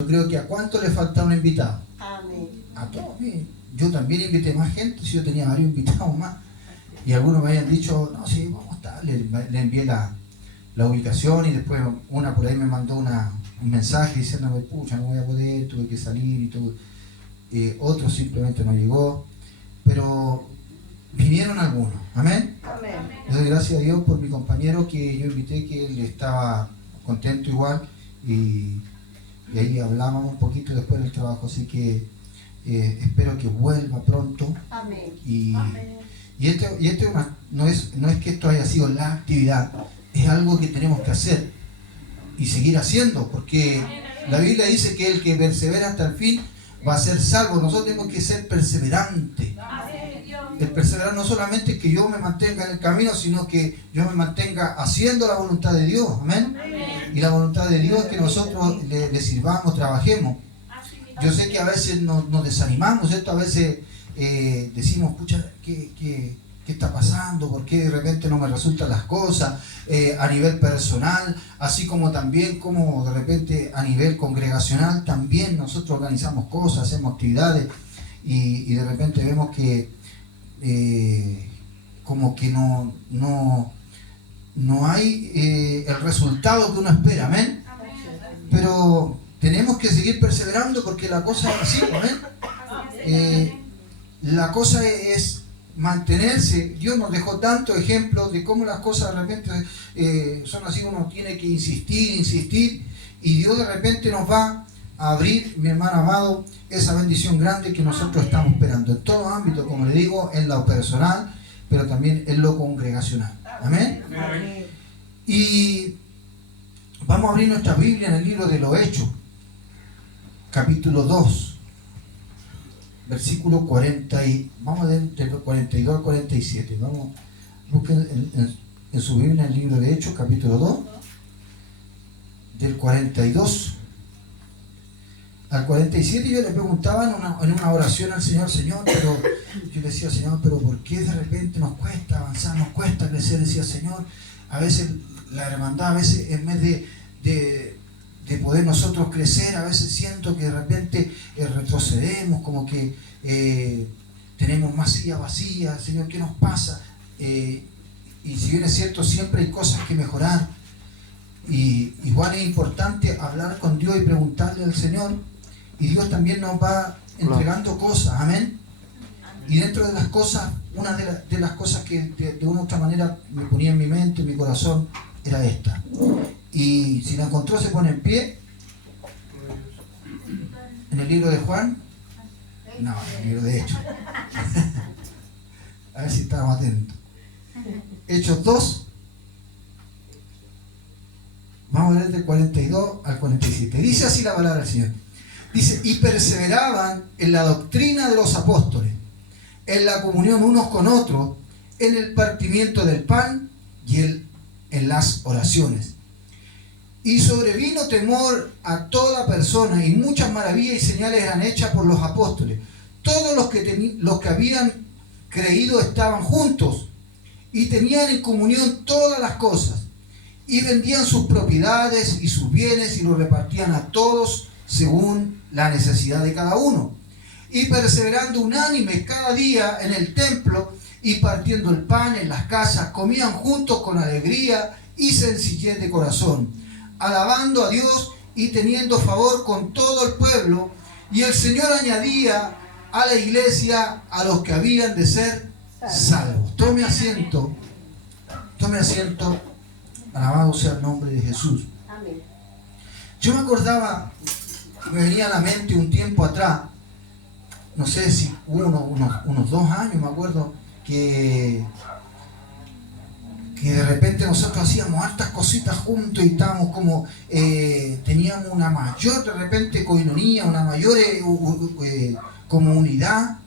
Yo creo que a cuánto le faltaba un invitado. Amén. A todos. Yo también invité más gente, si yo tenía varios invitados más. Y algunos me habían dicho, no, sí, vamos a estar. Le envié la ubicación y después una por ahí me mandó un mensaje diciéndome, pucha, no voy a poder, tuve que salir y todo. Otro simplemente no llegó. Pero vinieron algunos. Amén. Amén. Le doy gracias a Dios por mi compañero que yo invité, que él estaba contento igual. Y ahí hablábamos un poquito después del trabajo, así que espero que vuelva pronto. Amén. Y Amén. no es que esto haya sido la actividad, es algo que tenemos que hacer y seguir haciendo, porque la Biblia dice que el que persevera hasta el fin va a ser salvo. Nosotros tenemos que ser perseverantes. El perseverar no solamente es que yo me mantenga en el camino, sino que yo me mantenga haciendo la voluntad de Dios. Amén. Y la voluntad de Dios es que nosotros le sirvamos, trabajemos. Yo sé que a veces nos desanimamos, ¿cierto? A veces decimos, pucha, ¿qué está pasando? ¿Por qué de repente no me resultan las cosas? A nivel personal, así como también como de repente a nivel congregacional, también nosotros organizamos cosas, hacemos actividades y de repente vemos que como que no hay el resultado que uno espera. Amén. Pero tenemos que seguir perseverando porque la cosa es así. Amén. La cosa es mantenerse. Dios nos dejó tantos ejemplos de cómo las cosas de repente son así. Uno tiene que insistir y Dios de repente nos va a abrir, mi hermano amado, esa bendición grande que nosotros estamos esperando en todo ámbito, como le digo, en lo personal, pero también en lo congregacional. Amén. Amén. Y vamos a abrir nuestra Biblia en el libro de los Hechos, capítulo 2, versículo 40 y vamos a ver del 42 al 47. Vamos, busquen en su Biblia el libro de Hechos, capítulo 2, del 42 al 47. Yo le preguntaba en una oración al Señor, pero yo le decía, Señor, pero ¿por qué de repente nos cuesta avanzar, nos cuesta crecer? Decía, Señor, a veces la hermandad, a veces en vez de poder nosotros crecer, a veces siento que de repente retrocedemos, como que tenemos más sillas vacías. Señor, ¿qué nos pasa? Y si bien es cierto, siempre hay cosas que mejorar. Y igual es importante hablar con Dios y preguntarle al Señor, y Dios también nos va entregando cosas. Amén. Y dentro de las cosas, una de las cosas que de una u otra manera me ponía en mi mente, en mi corazón, era esta. Y si la encontró, se pone en pie. En el libro de Juan. No, en el libro de Hechos. A ver si estamos atentos. Hechos 2. Vamos a leer del 42 al 47. Dice así la palabra del Señor. Dice, y perseveraban en la doctrina de los apóstoles, en la comunión unos con otros, en el partimiento del pan y en las oraciones. Y sobrevino temor a toda persona, y muchas maravillas y señales eran hechas por los apóstoles. Todos los que habían creído estaban juntos y tenían en comunión todas las cosas, y vendían sus propiedades y sus bienes y los repartían a todos según la necesidad de cada uno. Y perseverando unánimes cada día en el templo y partiendo el pan en las casas, comían juntos con alegría y sencillez de corazón, alabando a Dios y teniendo favor con todo el pueblo. Y el Señor añadía a la iglesia a los que habían de ser salvos. Tome asiento. Tome asiento. Alabado sea el nombre de Jesús. Amén. Yo me acordaba, me venía a la mente un tiempo atrás, no sé si unos 2 años, me acuerdo, que de repente nosotros hacíamos hartas cositas juntos y estábamos como, teníamos una mayor de repente coinonía, una mayor comunidad.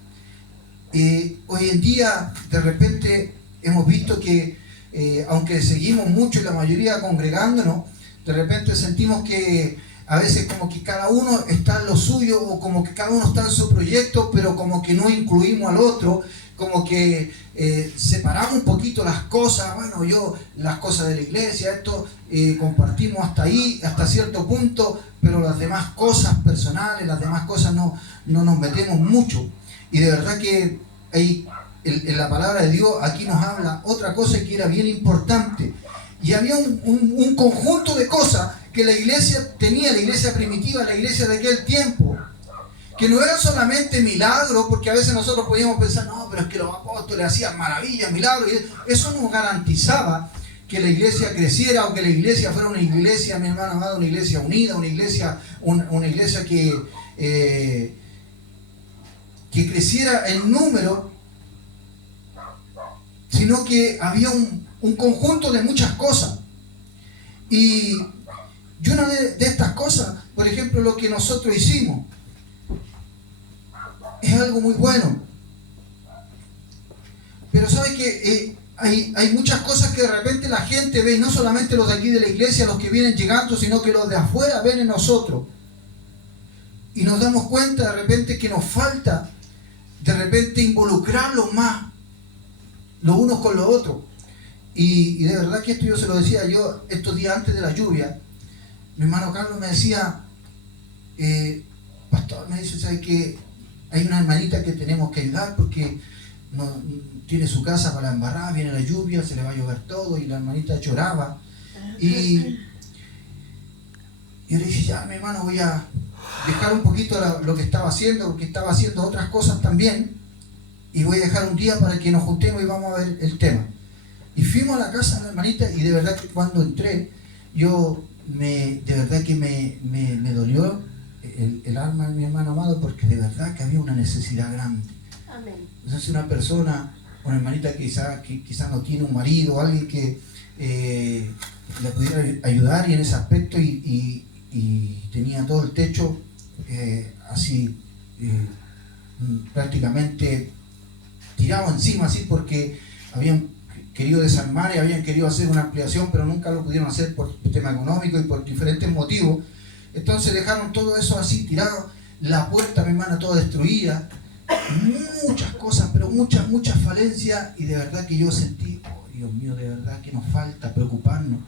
Hoy en día de repente hemos visto que aunque seguimos mucho y la mayoría congregándonos, de repente sentimos que a veces como que cada uno está en lo suyo, o como que cada uno está en su proyecto, pero como que no incluimos al otro, como que separamos un poquito las cosas. Bueno, yo las cosas de la iglesia, esto compartimos hasta ahí, hasta cierto punto, pero las demás cosas personales, las demás cosas no nos metemos mucho. Y de verdad que en la palabra de Dios aquí nos habla otra cosa que era bien importante. Y había un conjunto de cosas que la iglesia tenía, la iglesia primitiva, la iglesia de aquel tiempo, que no era solamente milagros, porque a veces nosotros podíamos pensar, no, pero es que los apóstoles hacían maravillas, milagros, y eso nos garantizaba que la iglesia creciera, o que la iglesia fuera una iglesia, mi hermano amado, una iglesia unida, una iglesia que creciera en número, sino que había un conjunto de muchas cosas. Y una de estas cosas, por ejemplo, lo que nosotros hicimos, es algo muy bueno. Pero ¿sabe que hay muchas cosas que de repente la gente ve, y no solamente los de aquí de la iglesia, los que vienen llegando, sino que los de afuera ven en nosotros? Y nos damos cuenta de repente que nos falta de repente involucrarlos más los unos con los otros. Y de verdad que esto yo se lo decía yo estos días antes de la lluvia. Mi hermano Carlos me decía, pastor, me dice, ¿sabes qué? Hay una hermanita que tenemos que ayudar porque no tiene su casa para la embarrada, viene la lluvia, se le va a llover todo, y la hermanita lloraba. Y yo le dije, ya mi hermano, voy a dejar un poquito lo que estaba haciendo, porque estaba haciendo otras cosas también, y voy a dejar un día para que nos juntemos y vamos a ver el tema. Y fuimos a la casa de la hermanita, y de verdad que cuando entré, de verdad que me dolió el alma de mi hermano amado, porque de verdad que había una necesidad grande. Amén. Entonces una persona, una hermanita que quizá no tiene un marido, alguien que le pudiera ayudar, y en ese aspecto, y tenía todo el techo así prácticamente tirado encima, así, porque habían querido desarmar y habían querido hacer una ampliación, pero nunca lo pudieron hacer por tema económico y por diferentes motivos. Entonces dejaron todo eso así tirado, la puerta, mi hermana, toda destruida, muchas cosas, pero muchas falencias. Y de verdad que yo sentí, oh Dios mío, de verdad que nos falta preocuparnos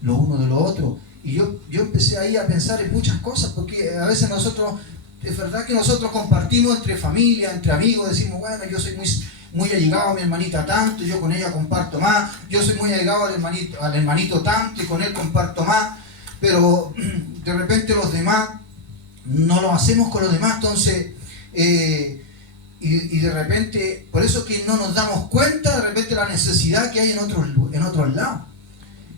lo uno de lo otro. Y yo empecé ahí a pensar en muchas cosas, porque a veces nosotros, es verdad que nosotros compartimos entre familia, entre amigos, decimos, bueno, yo soy muy allegado a mi hermanita tanto, yo con ella comparto más, yo soy muy allegado al hermanito tanto, y con él comparto más, pero de repente los demás no lo hacemos con los demás. Entonces y de repente, por eso que no nos damos cuenta de repente la necesidad que hay en otros lados.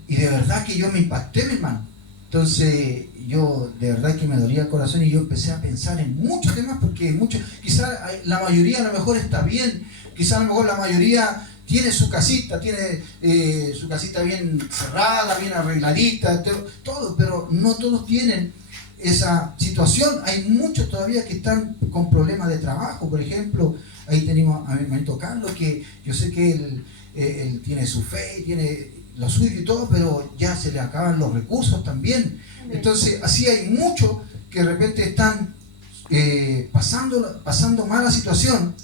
Y de verdad que yo me impacté, mi hermano. Entonces yo de verdad que me dolía el corazón, y yo empecé a pensar en muchos temas, porque quizás la mayoría a lo mejor está bien, quizás a lo mejor la mayoría tiene su casita, su casita bien cerrada, bien arregladita, todo, pero no todos tienen esa situación. Hay muchos todavía que están con problemas de trabajo, por ejemplo. Ahí tenemos a mi hermanito Carlos, que yo sé que él tiene su fe, tiene lo suyo y todo, pero ya se le acaban los recursos también. Entonces así hay muchos que de repente están pasando mala situación.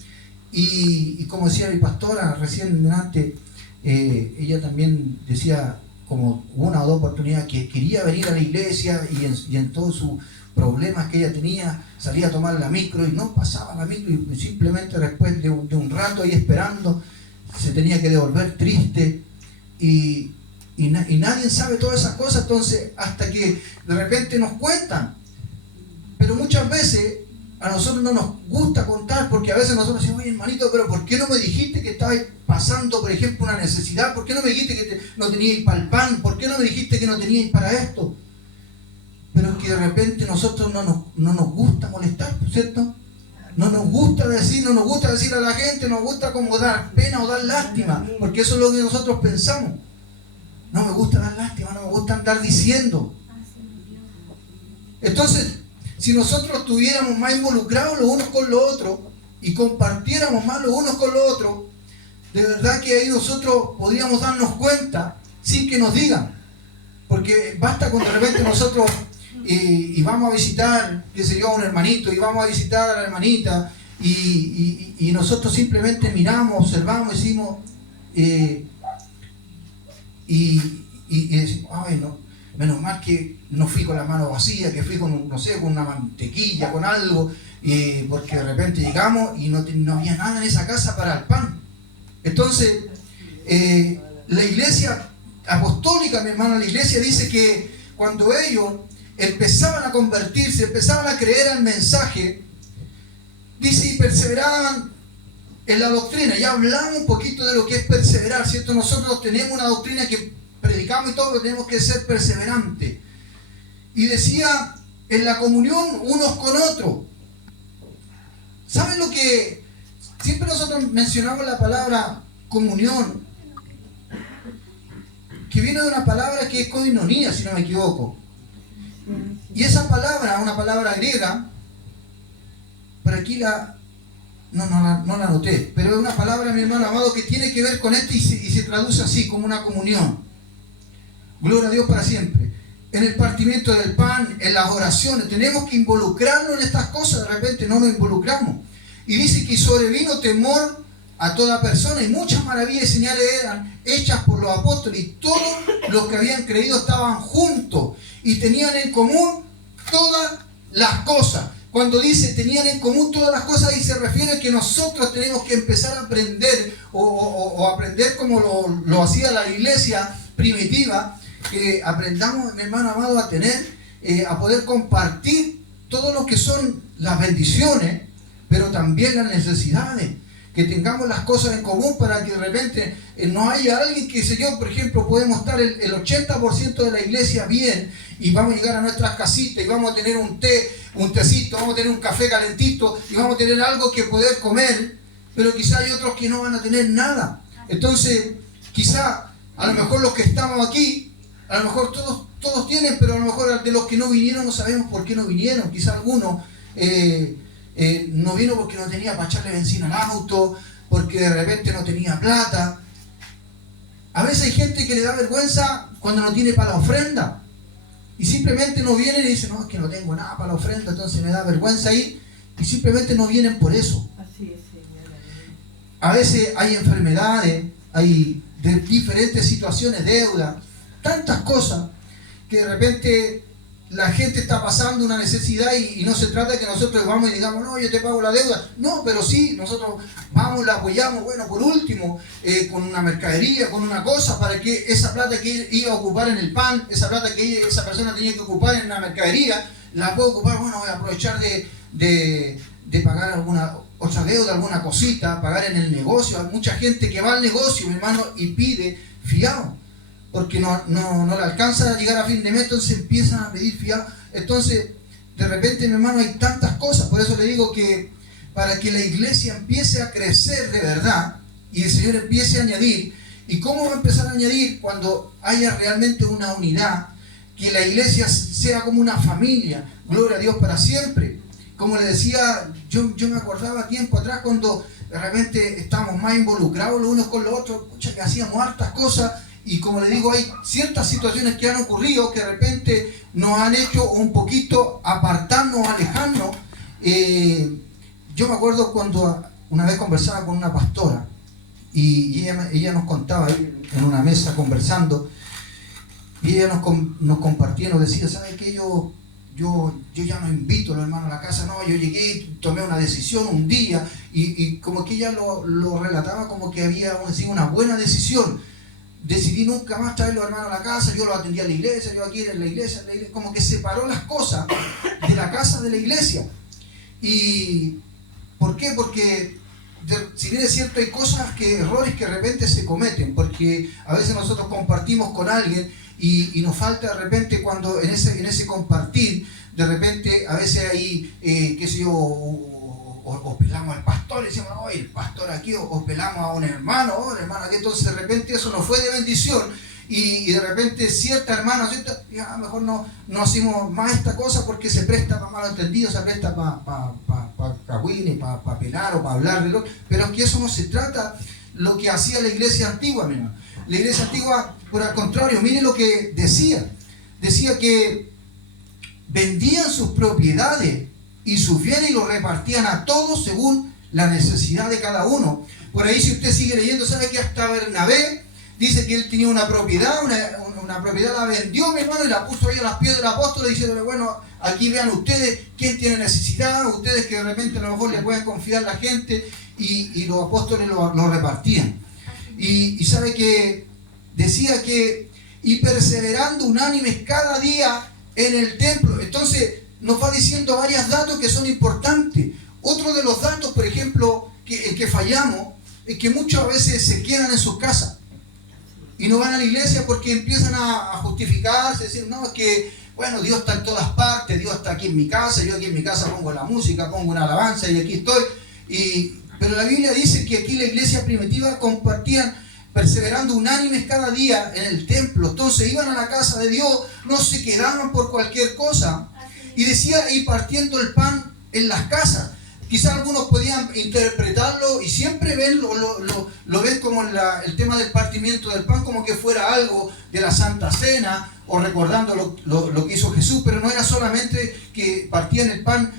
Y como decía mi pastora recién delante, ella también decía, como una o dos oportunidades, que quería venir a la iglesia, y en todos sus problemas que ella tenía, salía a tomar la micro y no pasaba la micro, y simplemente después de un rato ahí esperando, se tenía que devolver triste, y nadie sabe todas esas cosas. Entonces, hasta que de repente nos cuentan, pero muchas veces a nosotros no nos gusta contar, porque a veces nosotros decimos, oye hermanito, pero ¿por qué no me dijiste que estabas pasando, por ejemplo, una necesidad? ¿Por qué no me dijiste que no teníais para el pan? ¿Por qué no me dijiste que no teníais para esto? Pero es que de repente nosotros no nos gusta molestar, ¿cierto? No nos gusta decir a la gente, nos gusta como dar pena o dar lástima, porque eso es lo que nosotros pensamos. No me gusta dar lástima, no me gusta andar diciendo. Entonces, si nosotros estuviéramos más involucrados los unos con los otros y compartiéramos más los unos con los otros, de verdad que ahí nosotros podríamos darnos cuenta sin que nos digan. Porque basta con de repente nosotros y vamos a visitar, qué sé yo, a un hermanito, y vamos a visitar a la hermanita, y nosotros simplemente miramos, observamos, decimos, y decimos, ay, no, menos mal que no fui con la mano vacía, que fui con, no sé, con una mantequilla, con algo, porque de repente llegamos y no había nada en esa casa para el pan. Entonces, la iglesia apostólica, mi hermano, la iglesia dice que cuando ellos empezaban a convertirse, empezaban a creer al mensaje, dice, y perseveraban en la doctrina. Ya hablamos un poquito de lo que es perseverar, ¿cierto? Nosotros tenemos una doctrina que predicamos y todo, pero tenemos que ser perseverantes. Y decía, en la comunión unos con otros. ¿Saben lo que? Siempre nosotros mencionamos la palabra comunión, que viene de una palabra que es koinonia, si no me equivoco. Y esa palabra, una palabra griega, pero aquí no la anoté, pero es una palabra, mi hermano amado, que tiene que ver con esto y se traduce así, como una comunión. Gloria a Dios para siempre. En el partimiento del pan, en las oraciones, tenemos que involucrarnos en estas cosas, de repente no nos involucramos. Y dice que sobrevino temor a toda persona, y muchas maravillas y señales eran hechas por los apóstoles, y todos los que habían creído estaban juntos y tenían en común todas las cosas. Cuando dice tenían en común todas las cosas, y se refiere a que nosotros tenemos que empezar a aprender o aprender como lo hacía la iglesia primitiva, que aprendamos, mi hermano amado, a tener, a poder compartir todo lo que son las bendiciones, pero también las necesidades. Que tengamos las cosas en común para que de repente no haya alguien que, sé yo, por ejemplo, podemos estar el 80% de la iglesia bien, y vamos a llegar a nuestras casitas y vamos a tener un tecito, vamos a tener un café calentito y vamos a tener algo que poder comer, pero quizá hay otros que no van a tener nada. Entonces, quizá, a lo mejor los que estamos aquí, a lo mejor todos tienen, pero a lo mejor de los que no vinieron no sabemos por qué no vinieron. Quizá algunos no vino porque no tenía para echarle benzina al auto, porque de repente no tenía plata. A veces hay gente que le da vergüenza cuando no tiene para la ofrenda, y simplemente no vienen y dicen, no, es que no tengo nada para la ofrenda, entonces me da vergüenza ir, y simplemente no vienen por eso. Así es, Señor. A veces hay enfermedades, hay de diferentes situaciones, deuda, tantas cosas, que de repente la gente está pasando una necesidad, y no se trata de que nosotros vamos y digamos, no, yo te pago la deuda. No, pero sí, nosotros vamos, la apoyamos, bueno, por último, con una mercadería, con una cosa, para que esa plata que iba a ocupar en el pan, esa plata que esa persona tenía que ocupar en la mercadería, la puedo ocupar, bueno, voy a aprovechar de pagar alguna otra deuda, alguna cosita, pagar en el negocio. Hay mucha gente que va al negocio, mi hermano, y pide fiado, porque no le alcanza a llegar a fin de mes, entonces empiezan a pedir fiado. Entonces, de repente, mi hermano, hay tantas cosas. Por eso le digo que para que la iglesia empiece a crecer de verdad, y el Señor empiece a añadir, ¿y cómo va a empezar a añadir? Cuando haya realmente una unidad, que la iglesia sea como una familia, gloria a Dios para siempre. Como le decía, yo me acordaba tiempo atrás, cuando de repente estábamos más involucrados los unos con los otros, que hacíamos hartas cosas. Y como le digo, hay ciertas situaciones que han ocurrido que de repente nos han hecho un poquito apartarnos, alejarnos. Yo me acuerdo cuando una vez conversaba con una pastora, y ella nos contaba en una mesa conversando, y ella nos compartía, nos decía, ¿sabes qué? Yo ya no invito a los hermanos a la casa, no, yo llegué, tomé una decisión un día, y como que ella lo relataba como que había una buena decisión. Decidí nunca más traer los hermanos a la casa, yo los atendía a la iglesia, yo aquí en la iglesia, como que separó las cosas de la casa de la iglesia. ¿Y por qué? Porque si bien es cierto, hay errores que de repente se cometen, porque a veces nosotros compartimos con alguien y nos falta de repente, cuando en ese compartir, de repente a veces hay, qué sé yo, o pelamos al pastor y decimos, no, el pastor aquí, o pelamos a un hermano, aquí. Entonces de repente eso no fue de bendición, y de repente cierta hermana, mejor no hacemos más esta cosa, porque se presta para malentendido, se presta para cahuine, para pelar o para hablar de lo. Pero que eso no se trata lo que hacía la iglesia antigua, mi hermano. La iglesia antigua, por el contrario, mire lo que decía que vendían sus propiedades y sus bienes y los repartían a todos según la necesidad de cada uno. Por ahí, si usted sigue leyendo, sabe que hasta Bernabé dice que él tenía una propiedad, una propiedad la vendió, mi hermano, y la puso ahí a los pies del apóstol, diciéndole, bueno, aquí vean ustedes quién tiene necesidad, ustedes que de repente a lo mejor le pueden confiar a la gente, y los apóstoles lo repartían. Y sabe que decía que, y perseverando unánimes cada día en el templo. Entonces nos va diciendo varios datos que son importantes. Otro de los datos, por ejemplo, que fallamos, es que muchas veces se quedan en sus casas y no van a la iglesia porque empiezan a justificarse, decir, no, es que, bueno, Dios está en todas partes, Dios está aquí en mi casa, yo aquí en mi casa pongo la música, pongo una alabanza y aquí estoy. Pero la Biblia dice que aquí la iglesia primitiva compartían, perseverando unánimes cada día en el templo. Entonces iban a la casa de Dios, no se quedaban por cualquier cosa. Y decía, y partiendo el pan en las casas. Quizás algunos podían interpretarlo y siempre ven, lo ven como el tema del partimiento del pan, como que fuera algo de la Santa Cena o recordando lo que hizo Jesús, pero no era solamente que partían el pan,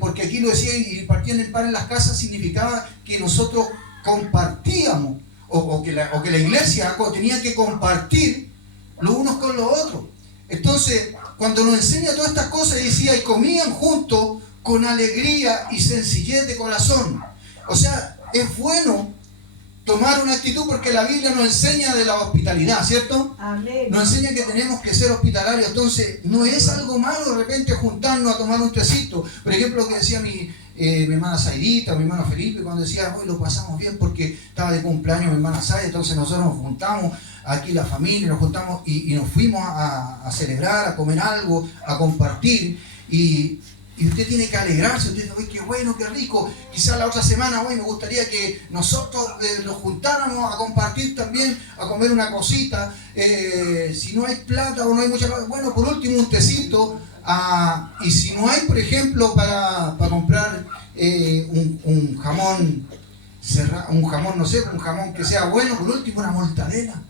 porque aquí lo decía, y partían el pan en las casas, significaba que nosotros compartíamos, o que la iglesia tenía que compartir los unos con los otros. Entonces, cuando nos enseña todas estas cosas, decía, y comían juntos con alegría y sencillez de corazón. O sea, es bueno tomar una actitud porque la Biblia nos enseña de la hospitalidad, ¿cierto? Amén. Nos enseña que tenemos que ser hospitalarios. Entonces, no es algo malo de repente juntarnos a tomar un tecito. Por ejemplo, lo que decía mi hermana Zaidita, mi hermano Felipe, cuando decía, hoy lo pasamos bien porque estaba de cumpleaños mi hermana Zaida, entonces nosotros nos juntamos, aquí la familia, nos juntamos y nos fuimos a celebrar, a comer algo, a compartir. Y usted tiene que alegrarse, usted dice, ¡ay, qué bueno, qué rico! Quizás la otra semana, hoy me gustaría que nosotros nos juntáramos a compartir también, a comer una cosita. Si no hay plata o no hay mucha plata, bueno, por último un tecito. Y si no hay, por ejemplo, para comprar un jamón, no sé, un jamón que sea bueno, por último una mortadela.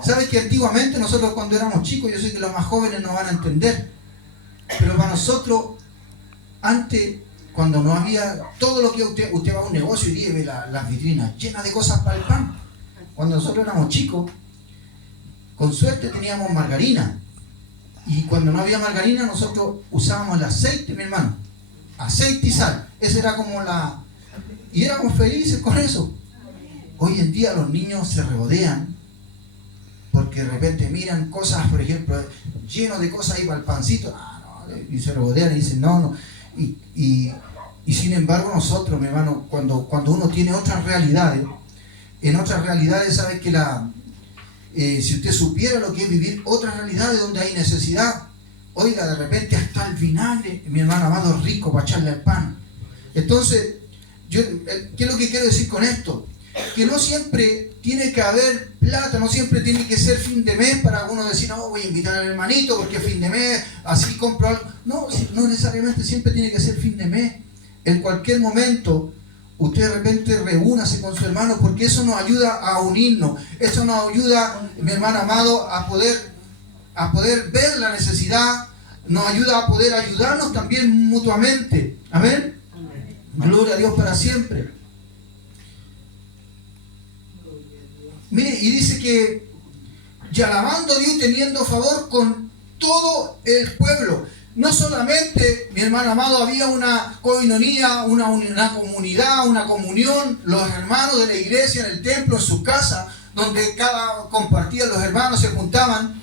¿Sabes que antiguamente nosotros cuando éramos chicos, yo sé que los más jóvenes no van a entender, pero para nosotros, antes, cuando no había todo lo que usted va a un negocio y ve las vitrinas llenas de cosas para el pan. Cuando nosotros éramos chicos, con suerte teníamos margarina. Y cuando no había margarina, nosotros usábamos el aceite, mi hermano. Aceite y sal. Esa era como y éramos felices con eso. Hoy en día los niños se regodean porque de repente miran cosas, por ejemplo, llenos de cosas ahí para el pancito. Y se regodean y dicen, no. Y sin embargo nosotros, mi hermano, cuando uno tiene otras realidades, en otras realidades sabe que si usted supiera lo que es vivir otras realidades donde hay necesidad, oiga, de repente hasta el vinagre, mi hermano amado, es rico para echarle al pan. Entonces, ¿qué es lo que quiero decir con esto? Que no siempre tiene que haber plata, no siempre tiene que ser fin de mes para uno decir, no, voy a invitar al hermanito porque es fin de mes, así compro algo. No necesariamente siempre tiene que ser fin de mes. En cualquier momento, usted de repente reúnase con su hermano porque eso nos ayuda a unirnos. Eso nos ayuda, mi hermano amado, a poder ver la necesidad, nos ayuda a poder ayudarnos también mutuamente. Amén. Gloria a Dios para siempre. Mire, y dice que, y alabando a Dios y teniendo favor con todo el pueblo. No solamente, mi hermano amado, había una coinonía, una comunidad, una comunión, los hermanos de la iglesia en el templo, en su casa, donde compartían los hermanos, se juntaban,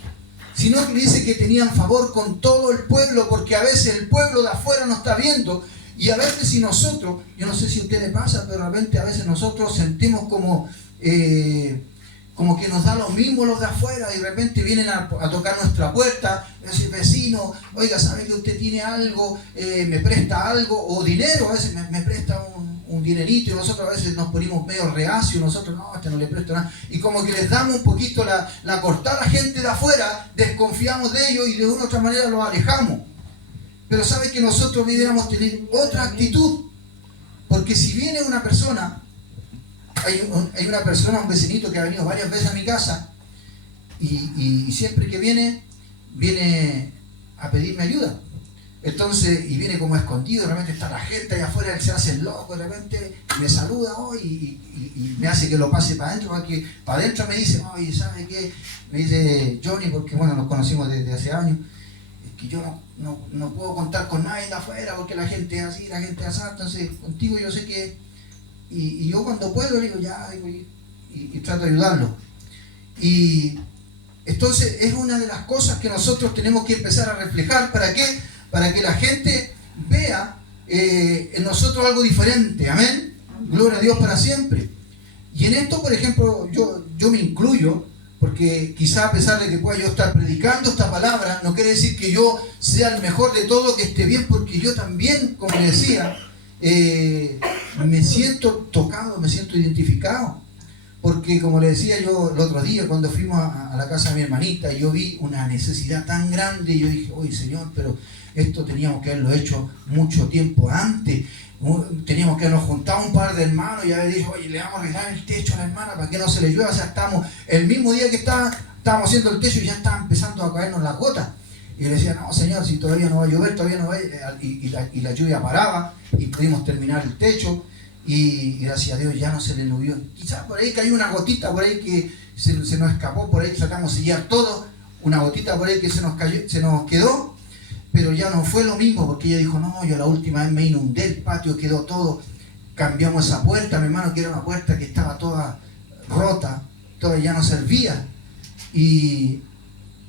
sino que dice que tenían favor con todo el pueblo, porque a veces el pueblo de afuera no está viendo, y a veces si nosotros, yo no sé si a usted le pasa, pero de repente a veces nosotros sentimos como que nos da lo mismo los de afuera y de repente vienen a tocar nuestra puerta y decir, vecino, oiga, ¿sabe que usted tiene algo? ¿Me presta algo? O dinero, a veces me presta un dinerito y nosotros a veces nos ponemos medio reacios, nosotros no, no le presto nada. Y como que les damos un poquito la cortada a la gente de afuera, desconfiamos de ellos y de una u otra manera los alejamos. Pero ¿sabe que nosotros debiéramos tener otra actitud? Porque si viene una persona, hay una persona, un vecinito que ha venido varias veces a mi casa y siempre que viene a pedirme ayuda. Entonces, y viene como escondido, de repente está la gente allá afuera, él se hace el loco, de repente me saluda y me hace que lo pase para adentro, porque para adentro me dice, oye, ¿sabe qué? Me dice Johnny, porque bueno, nos conocimos desde hace años, es que yo no puedo contar con nadie de afuera, porque la gente es así, la gente es así, entonces contigo yo sé que, y yo cuando puedo digo, ya, digo, y trato de ayudarlo. Y entonces es una de las cosas que nosotros tenemos que empezar a reflejar. ¿Para qué? Para que la gente vea en nosotros algo diferente. Amén. Gloria a Dios para siempre. Y en esto, por ejemplo, yo me incluyo, porque quizá a pesar de que pueda yo estar predicando esta palabra, no quiere decir que yo sea el mejor de todo, que esté bien, porque yo también, como le decía, me siento tocado, me siento identificado. Porque como le decía yo el otro día, cuando fuimos a la casa de mi hermanita, yo vi una necesidad tan grande, y yo dije, oye Señor, pero esto teníamos que haberlo hecho mucho tiempo antes. Teníamos que habernos juntado un par de hermanos y haber dicho, oye, le vamos a arreglar el techo a la hermana para que no se le llueva. O sea, el mismo día que estábamos haciendo el techo y ya estaba empezando a caernos las gotas. Y le decía, no Señor, si todavía no va a llover, todavía no va a... Y la lluvia paraba y pudimos terminar el techo. Y gracias a Dios ya no se le nubió. Quizás por ahí cayó una gotita por ahí que se nos escapó, por ahí tratamos de sellar todo, una gotita por ahí que se nos quedó, pero ya no fue lo mismo, porque ella dijo, no, yo la última vez me inundé, el patio quedó todo, cambiamos esa puerta, mi hermano, que era una puerta que estaba toda rota, toda ya no servía, y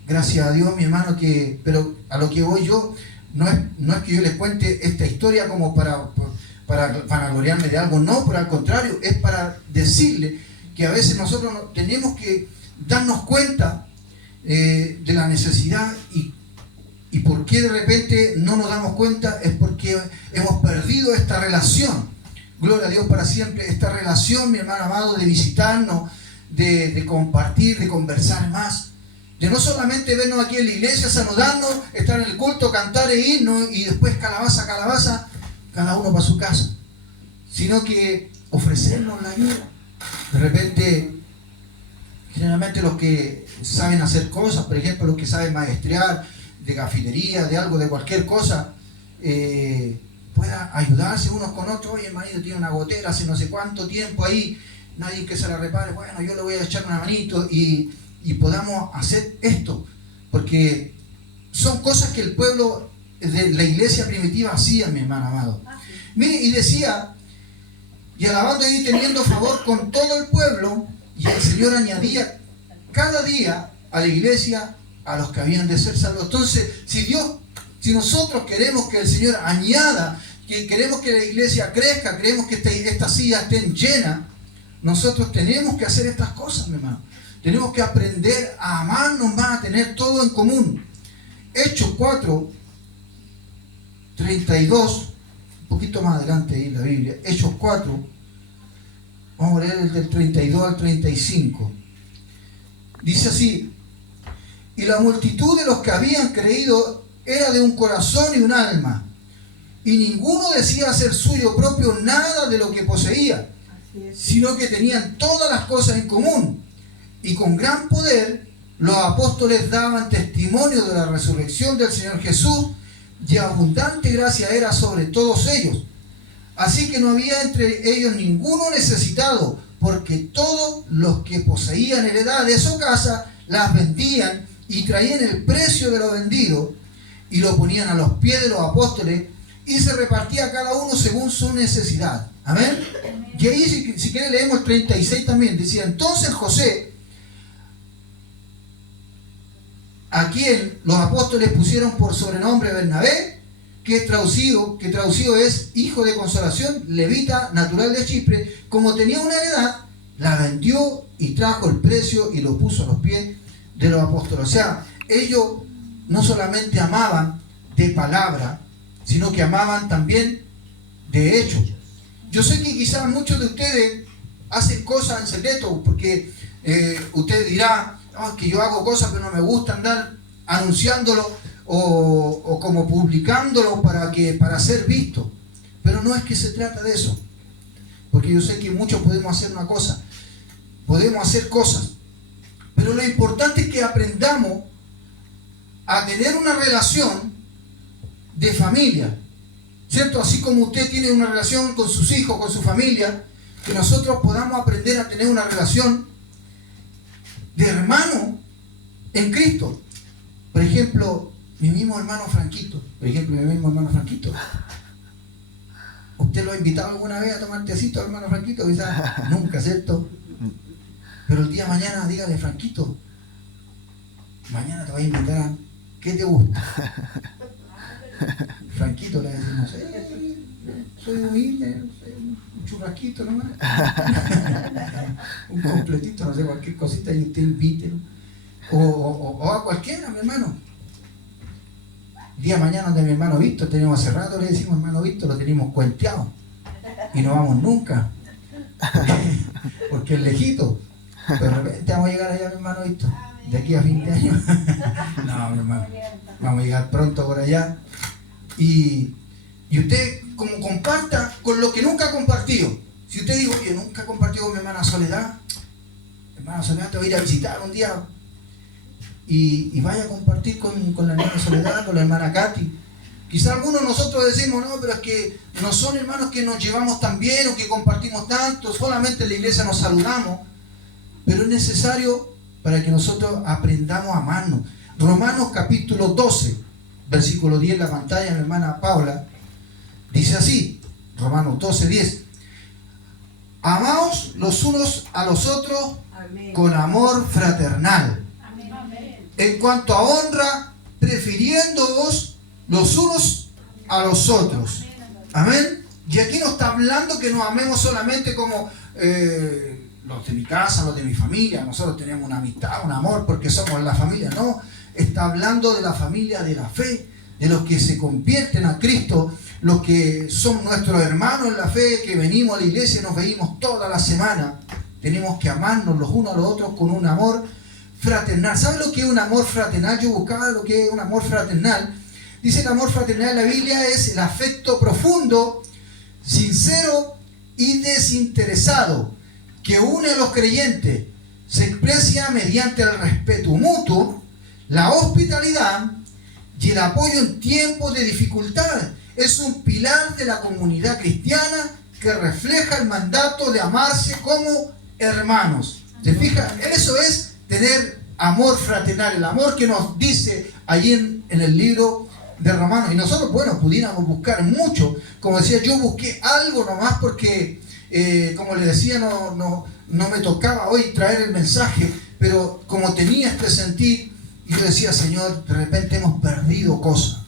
gracias a Dios, mi hermano, pero a lo que voy yo, no es que yo les cuente esta historia como para gloriarme de algo, no, por al contrario, es para decirle que a veces nosotros tenemos que darnos cuenta de la necesidad y por qué de repente no nos damos cuenta, es porque hemos perdido esta relación, gloria a Dios para siempre, esta relación, mi hermano amado, de visitarnos, de compartir, de conversar más, de no solamente vernos aquí en la iglesia, saludarnos, estar en el culto, cantar e irnos y después calabaza, cada uno para su casa, sino que ofrecernos la ayuda. De repente, generalmente los que saben hacer cosas, por ejemplo, los que saben maestrear, de gafitería, de algo, de cualquier cosa, pueda ayudarse unos con otros. Oye, el marido tiene una gotera hace no sé cuánto tiempo ahí, nadie que se la repare, bueno, yo le voy a echar una manito y podamos hacer esto, porque son cosas que el pueblo de la iglesia primitiva hacía, mi hermano amado. Mire, y decía, y alabando y teniendo favor con todo el pueblo, y el Señor añadía cada día a la iglesia a los que habían de ser salvos. Entonces, si nosotros queremos que el Señor añada, que queremos que la iglesia crezca, queremos que estas sillas estén llenas, nosotros tenemos que hacer estas cosas, mi hermano. Tenemos que aprender a amarnos más, a tener todo en común. Hechos 4, 32, un poquito más adelante ahí en la Biblia, Hechos 4, vamos a leer el del 32 al 35. Dice así, y la multitud de los que habían creído era de un corazón y un alma, y ninguno decía hacer suyo propio nada de lo que poseía, sino que tenían todas las cosas en común, y con gran poder los apóstoles daban testimonio de la resurrección del Señor Jesús, y abundante gracia era sobre todos ellos. Así que no había entre ellos ninguno necesitado, porque todos los que poseían heredades o casa las vendían y traían el precio de lo vendido y lo ponían a los pies de los apóstoles, y se repartía cada uno según su necesidad. Amén. Y ahí, si quieren, leemos el 36 también. Decía, entonces José, a quien los apóstoles pusieron por sobrenombre Bernabé, que traducido es hijo de consolación, levita, natural de Chipre, como tenía una heredad, la vendió y trajo el precio y lo puso a los pies de los apóstoles. O sea, ellos no solamente amaban de palabra, sino que amaban también de hecho. Yo sé que quizás muchos de ustedes hacen cosas en secreto, porque usted dirá, oh, que yo hago cosas que no me gusta andar anunciándolo o como publicándolo para ser visto. Pero no es que se trata de eso, porque yo sé que muchos podemos hacer una cosa, podemos hacer cosas, pero lo importante es que aprendamos a tener una relación de familia, ¿cierto? Así como usted tiene una relación con sus hijos, con su familia, que nosotros podamos aprender a tener una relación de hermano en Cristo. Por ejemplo, mi mismo hermano Franquito. ¿Usted lo ha invitado alguna vez a tomar tecito, hermano Franquito? Quizás nunca, ¿cierto? Pero el día de mañana dígale, Franquito, mañana te voy a invitar a... ¿Qué te gusta? Franquito le decimos, soy humilde, soy un churrasquito nomás. Un completito, no sé, cualquier cosita y usted invite. O a cualquiera, mi hermano. El día de mañana de mi hermano Víctor, tenemos hace rato, le decimos hermano Víctor, lo tenemos cuenteado. Y no vamos nunca. Porque es lejito. Pero de repente vamos a llegar allá, mi hermano Víctor. De aquí a fin de año. No, mi hermano. Vamos a llegar pronto por allá. Y usted como comparta con lo que nunca ha compartido. Si usted dijo, oye, nunca he compartido con mi hermana Soledad, hermana Soledad, te voy a ir a visitar un día. Y vaya a compartir con la hermana Soledad, con la hermana Katy. Quizá algunos de nosotros decimos, no, pero es que no son hermanos que nos llevamos tan bien o que compartimos tanto, solamente en la iglesia nos saludamos. Pero es necesario para que nosotros aprendamos a amarnos. Romanos capítulo 12, versículo 10 en la pantalla, mi hermana Paula, dice así, Romanos 12, 10. Amaos los unos a los otros. Amén. Con amor fraternal. Amén. En cuanto a honra, prefiriéndoos los unos a los otros. Amén. Y aquí no está hablando que nos amemos solamente como los de mi casa, los de mi familia. Nosotros tenemos una amistad, un amor porque somos la familia. No, está hablando de la familia de la fe, de los que se convierten a Cristo, los que son nuestros hermanos en la fe, que venimos a la iglesia y nos veíamos toda la semana. Tenemos que amarnos los unos a los otros con un amor fraternal. ¿Sabe lo que es un amor fraternal? Yo buscaba lo que es un amor fraternal. Dice el amor fraternal en la Biblia es el afecto profundo, sincero y desinteresado que une a los creyentes. Se expresa mediante el respeto mutuo, la hospitalidad y el apoyo en tiempos de dificultad. Es un pilar de la comunidad cristiana que refleja el mandato de amarse como hermanos. ¿Se fijan? Eso es tener amor fraternal, el amor que nos dice allí en el libro de Romanos. Y nosotros, bueno, pudiéramos buscar mucho. Como decía, yo busqué algo nomás porque, como le decía, no me tocaba hoy traer el mensaje, pero como tenía este sentir, y yo decía, Señor, de repente hemos perdido cosas.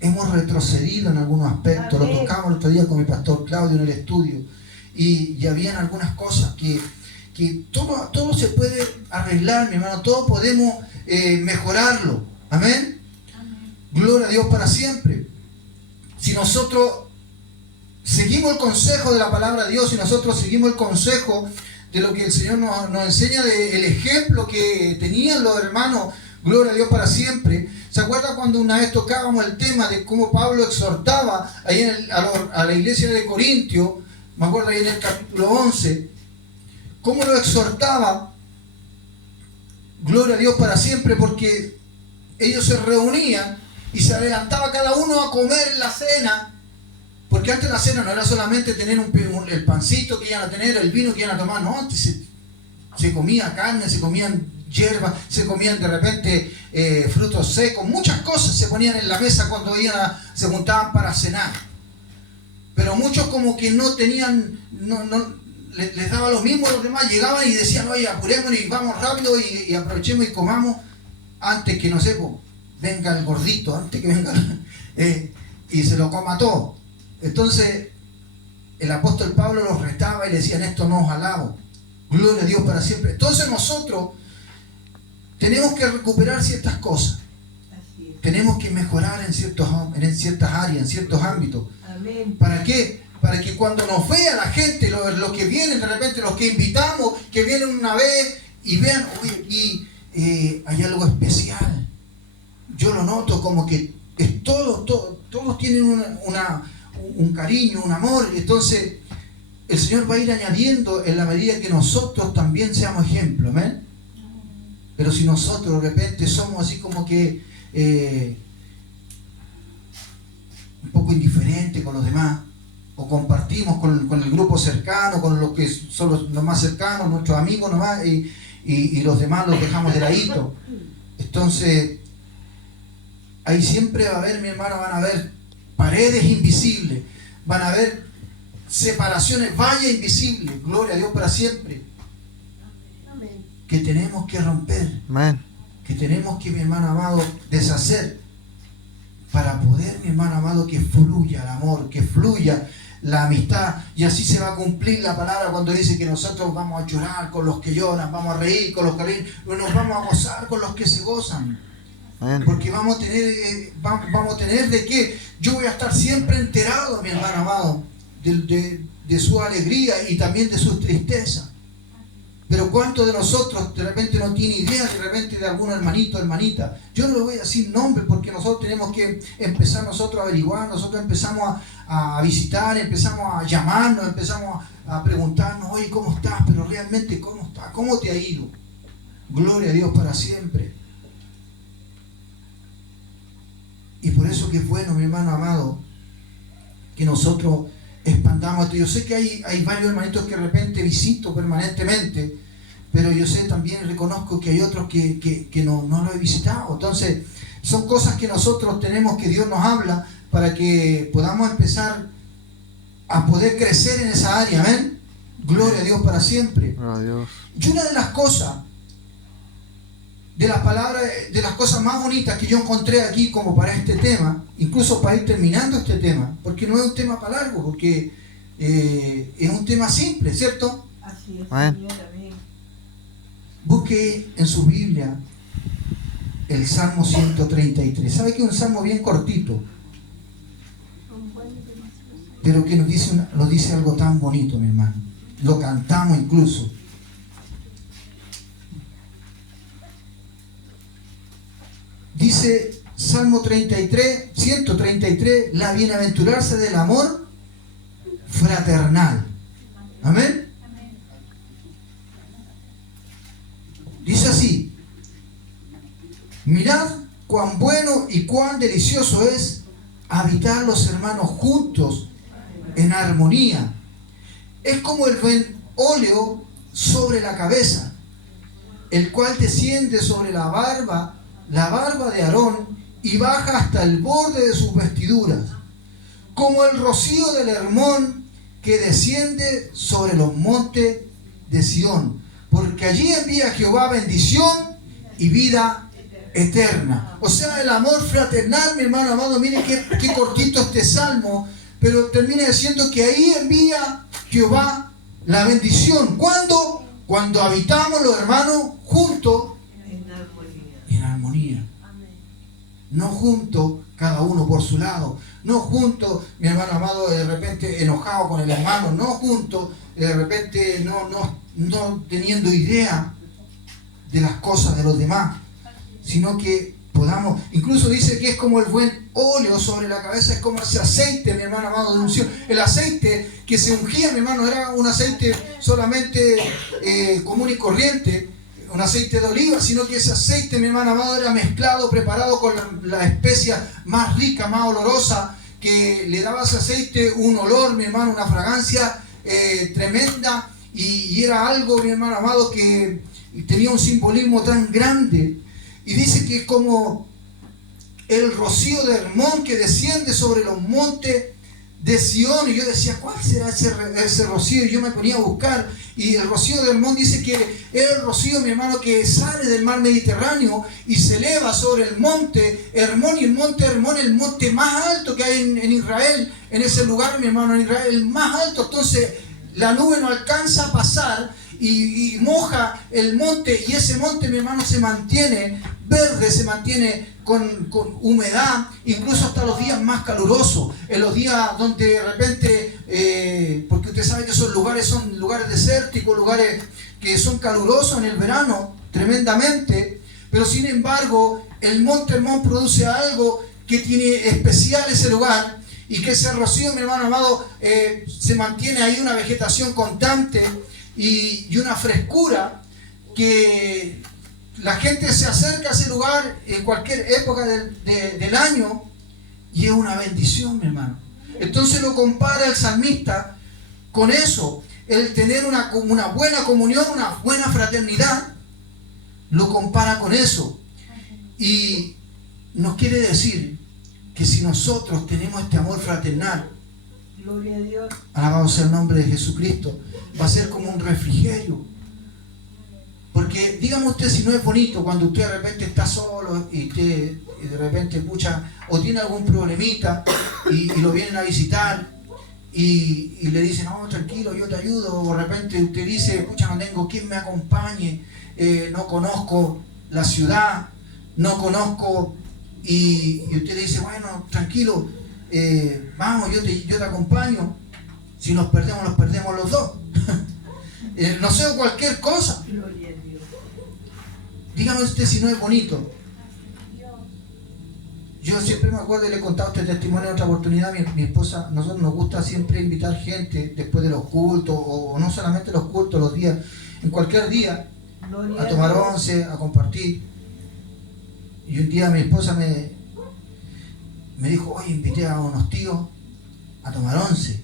Hemos retrocedido en algunos aspectos. Lo tocamos el otro día con mi pastor Claudio en el estudio. Y habían algunas cosas que todo se puede arreglar, mi hermano. Todo podemos mejorarlo. Amén. Gloria a Dios para siempre. Si nosotros seguimos el consejo de la palabra de Dios, si nosotros seguimos el consejo de lo que el Señor nos enseña, del ejemplo que tenían los hermanos, gloria a Dios para siempre. ¿Se acuerda cuando una vez tocábamos el tema de cómo Pablo exhortaba ahí a la iglesia de Corintio? Me acuerdo ahí en el capítulo 11, cómo lo exhortaba, gloria a Dios para siempre, porque ellos se reunían y se adelantaba cada uno a comer en la cena, porque antes la cena no era solamente tener el pancito que iban a tener, el vino que iban a tomar, no, antes se comía carne, se comían hierbas, se comían de repente frutos secos, muchas cosas se ponían en la mesa cuando se juntaban para cenar. Pero muchos como que no tenían, les daba lo mismo a los demás, llegaban y decían, oye, apurémonos y vamos rápido y aprovechemos y comamos antes que, no sé, venga el gordito, antes que venga y se lo coma todo. Entonces el apóstol Pablo los retaba y le decían, esto no os alabo, gloria a Dios para siempre. Entonces nosotros tenemos que recuperar ciertas cosas, tenemos que mejorar en ciertas áreas, en ciertos ámbitos. Amén. ¿Para qué? Para que cuando nos vea la gente, los que vienen de repente, los que invitamos, que vienen una vez y vean, y hay algo especial. Yo lo noto como que es todos tienen un cariño, un amor. Entonces el Señor va a ir añadiendo en la medida que nosotros también seamos ejemplo. ¿Amén? Pero si nosotros de repente somos así como que un poco indiferentes con los demás, o compartimos con el grupo cercano, con los que son los más cercanos, nuestros amigos nomás, y los demás los dejamos de ladito. Entonces, ahí siempre va a haber, mi hermano, van a haber paredes invisibles, van a haber separaciones, vallas invisibles, gloria a Dios para siempre, que tenemos que romper, que tenemos que, mi hermano amado, deshacer, para poder, mi hermano amado, que fluya el amor, que fluya la amistad, y así se va a cumplir la palabra cuando dice que nosotros vamos a llorar con los que lloran, vamos a reír con los que ríen, nos vamos a gozar con los que se gozan. Porque vamos a tener de que yo voy a estar siempre enterado, mi hermano amado, de su alegría y también de sus tristezas. Pero ¿cuántos de nosotros de repente no tiene idea de repente de algún hermanito, hermanita? Yo no le voy a decir nombre porque nosotros tenemos que empezar nosotros a averiguar, nosotros empezamos a visitar, empezamos a llamarnos, empezamos a preguntarnos, oye, ¿cómo estás? Pero realmente, ¿cómo estás? ¿Cómo te ha ido? Gloria a Dios para siempre. Y por eso que es bueno, mi hermano amado, que nosotros expandamos esto. Yo sé que hay varios hermanitos que de repente visito permanentemente, pero yo sé también, reconozco que hay otros que no lo he visitado. Entonces, son cosas que nosotros tenemos, que Dios nos habla, para que podamos empezar a poder crecer en esa área. Amén. Gloria a Dios para siempre. Adiós. Y una de las cosas, de las palabras, de las cosas más bonitas que yo encontré aquí como para este tema, incluso para ir terminando este tema, porque no es un tema para largo, porque es un tema simple, ¿cierto? Así es, Amén. Señor, amén. Busque en su Biblia el Salmo 133. ¿Sabe que es un salmo bien cortito? Pero que nos dice algo tan bonito, mi hermano. Lo cantamos incluso. Dice Salmo 33, 133, la bienaventuranza del amor fraternal. Amén. Dice así: mirad cuán bueno y cuán delicioso es habitar los hermanos juntos en armonía. Es como el buen óleo sobre la cabeza, el cual desciende sobre la barba de Aarón y baja hasta el borde de sus vestiduras, como el rocío del Hermón que desciende sobre los montes de Sión, porque allí envía Jehová bendición y vida eterna. O sea, el amor fraternal, mi hermano amado, miren qué cortito este salmo, pero termina diciendo que ahí envía Jehová la bendición. ¿Cuándo? Cuando habitamos los hermanos juntos en armonía. No juntos, cada uno por su lado. No juntos, mi hermano amado, de repente enojado con el hermano. No juntos, de repente no teniendo idea de las cosas de los demás. Sino que podamos, incluso dice que es como el buen óleo sobre la cabeza, es como ese aceite, mi hermano amado, de unción. El aceite que se ungía, mi hermano, era un aceite solamente común y corriente, un aceite de oliva, sino que ese aceite, mi hermano amado, era mezclado, preparado con la especia más rica, más olorosa, que le daba a ese aceite un olor, mi hermano, una fragancia tremenda, y era algo, mi hermano amado, que tenía un simbolismo tan grande. Y dice que es como el rocío de Hermón que desciende sobre los montes de Sión. Y yo decía, ¿cuál será ese rocío? Y yo me ponía a buscar. Y el rocío de Hermón dice que es el rocío, mi hermano, que sale del mar Mediterráneo y se eleva sobre el monte Hermón. Y el monte Hermón es el monte más alto que hay en Israel. En ese lugar, mi hermano, en Israel, el más alto. Entonces la nube no alcanza a pasar y moja el monte, y ese monte, mi hermano, se mantiene verde, se mantiene con humedad, incluso hasta los días más calurosos, en los días donde de repente, porque usted sabe que esos lugares son lugares desérticos, lugares que son calurosos en el verano, tremendamente, pero sin embargo, el monte Hermón produce algo que tiene especial ese lugar, y que ese rocío, mi hermano amado, se mantiene ahí una vegetación constante, y una frescura que la gente se acerca a ese lugar en cualquier época del año y es una bendición, mi hermano. Entonces lo compara el salmista con eso, el tener una buena comunión, una buena fraternidad, lo compara con eso. Y nos quiere decir que si nosotros tenemos este amor fraternal, gloria a Dios, alabado sea el nombre de Jesucristo, va a ser como un refrigerio. Porque dígame usted si no es bonito cuando usted de repente está solo y de repente escucha o tiene algún problemita y lo vienen a visitar y le dicen, no, tranquilo, yo te ayudo, o de repente usted dice, escucha, no tengo quien me acompañe, no conozco la ciudad, no conozco, y usted dice, bueno, tranquilo, vamos, yo te acompaño, si nos perdemos los dos. No sé, cualquier cosa. gloria a Dios. Dígame usted si no es bonito. Yo siempre me acuerdo y le he contado este testimonio en otra oportunidad. Mi esposa, nosotros nos gusta siempre invitar gente después de los cultos, o no solamente los cultos, los días, en cualquier día, Gloria a tomar Dios. once, a compartir. Y un día mi esposa me dijo, oye, invité a unos tíos a tomar once.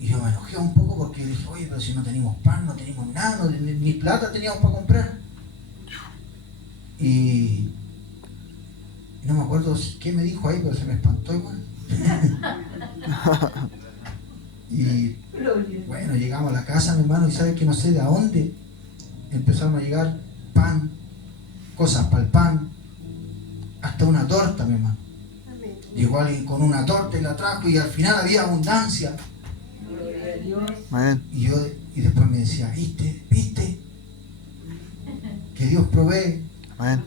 Y yo me enojé un poco porque dije, oye, pero si no tenemos pan, no tenemos nada, ni plata teníamos para comprar. Y no me acuerdo qué me dijo ahí, pero se me espantó igual. Y Gloria. bueno, llegamos a la casa, mi hermano, y sabe que no sé de a dónde empezaron a llegar pan, cosas para el pan, hasta una torta, mi hermano. Llegó alguien con una torta y la trajo y al final había abundancia. Gloria a Dios. Amén. Y después me decía, ¿viste? Que Dios provee. Amén.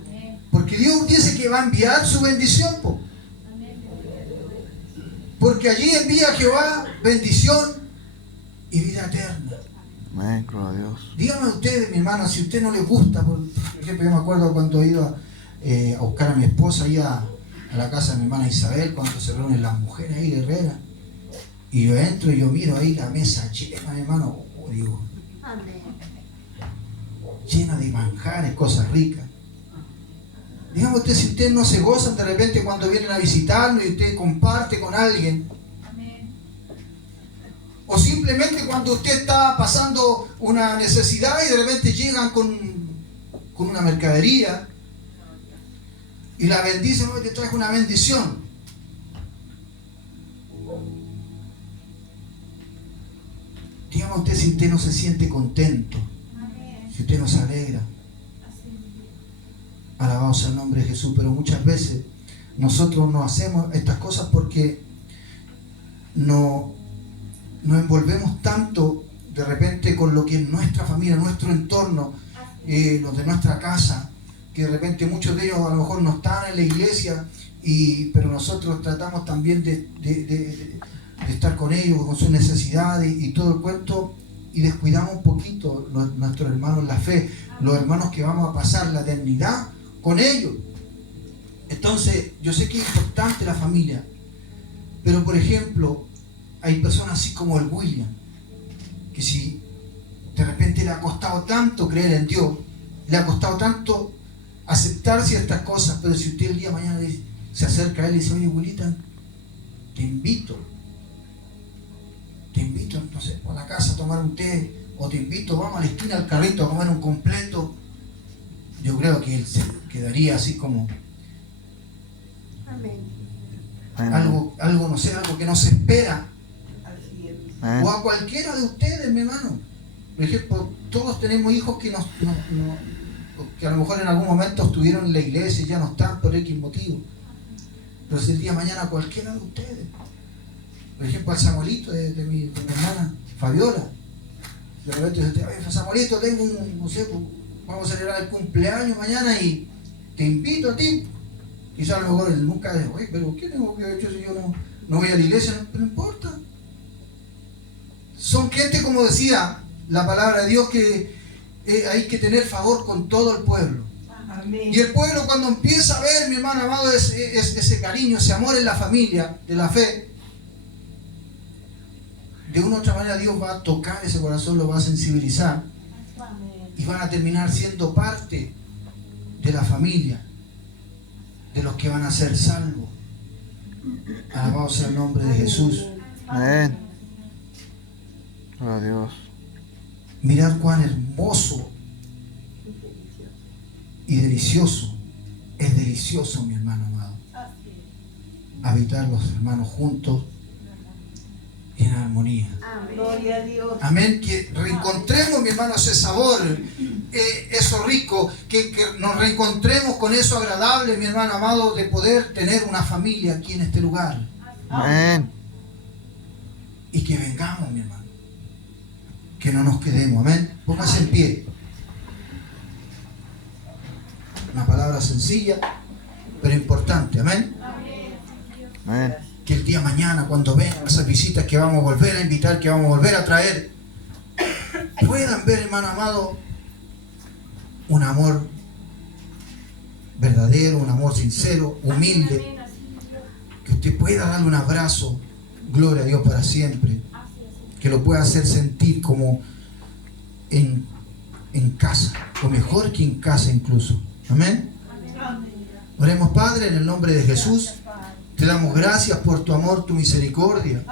Porque Dios dice que va a enviar su bendición, po. Porque allí envía Jehová bendición y vida eterna. Amén. Gloria a Dios. Díganme ustedes, mi hermano, si a usted no le gusta, por ejemplo, yo me acuerdo cuando he ido a buscar a mi esposa ahí a la casa de mi hermana Isabel, cuando se reúnen las mujeres ahí guerreras, y yo entro y yo miro ahí la mesa llena, mi hermano, digo, llena de manjares, cosas ricas. Dígame usted si ustedes no se gozan de repente cuando vienen a visitarlo y usted comparte con alguien. O simplemente cuando usted está pasando una necesidad y de repente llegan con una mercadería y la bendicen, hoy te traje una bendición. Dígame usted si usted no se siente contento, si usted no se alegra. Alabado sea el nombre de Jesús, pero muchas veces nosotros no hacemos estas cosas porque nos envolvemos tanto de repente con lo que es nuestra familia, nuestro entorno, los de nuestra casa, que de repente muchos de ellos a lo mejor no están en la iglesia, pero nosotros tratamos también de estar con ellos, con sus necesidades y todo el cuento, y descuidamos un poquito nuestros hermanos en la fe, los hermanos que vamos a pasar la eternidad con ellos. Entonces, yo sé que es importante la familia, pero por ejemplo, hay personas así como el William, que si de repente le ha costado tanto creer en Dios, le ha costado tanto aceptar ciertas cosas, pero si usted el día de mañana se acerca a él y dice, oye, Wilita, te invito entonces a la casa a tomar un té, o te invito, vamos a la esquina al carrito a comer un completo, yo creo que él se quedaría así como algo, no sé, algo que no se espera. Así es. Amén. O a cualquiera de ustedes, mi hermano. Por ejemplo, todos tenemos hijos que que a lo mejor en algún momento estuvieron en la iglesia y ya no están por X motivo. Pero si el día de mañana cualquiera de ustedes, por ejemplo al Samuelito de mi hermana Fabiola, de repente dice, oye, Samuelito, tengo no sé, vamos a celebrar el cumpleaños mañana y te invito a ti. Quizás a lo mejor él nunca dice, oye, pero ¿qué tengo que haber hecho si yo no voy a la iglesia? No importa. Son gente, como decía la palabra de Dios, que hay que tener favor con todo el pueblo. Amén. Y el pueblo, cuando empieza a ver, mi hermano amado, ese cariño, ese amor en la familia, de la fe, de una u otra manera Dios va a tocar ese corazón, lo va a sensibilizar Amén. y van a terminar siendo parte de la familia, de los que van a ser salvos. Alabado sea el nombre de Jesús. Amén. Gloria a Dios. Mirad cuán hermoso y delicioso. Es delicioso, mi hermano amado, habitar los hermanos juntos en armonía. Gloria a Dios. Amén. Que reencontremos, mi hermano, ese sabor, eso rico, que nos reencontremos con eso agradable, mi hermano amado, de poder tener una familia aquí en este lugar. Amén. Y que vengamos, mi hermano. Que no nos quedemos. Amén. Póngase en pie. Una palabra sencilla, pero importante. Amén. Amén. Que el día mañana, cuando vengan esas visitas que vamos a volver a invitar, que vamos a volver a traer, puedan ver, hermano amado, un amor verdadero, un amor sincero, humilde, que usted pueda darle un abrazo, gloria a Dios para siempre, que lo pueda hacer sentir como en casa, o mejor que en casa incluso. Amén. Oremos, Padre, en el nombre de Jesús. Te damos gracias por tu amor, tu misericordia.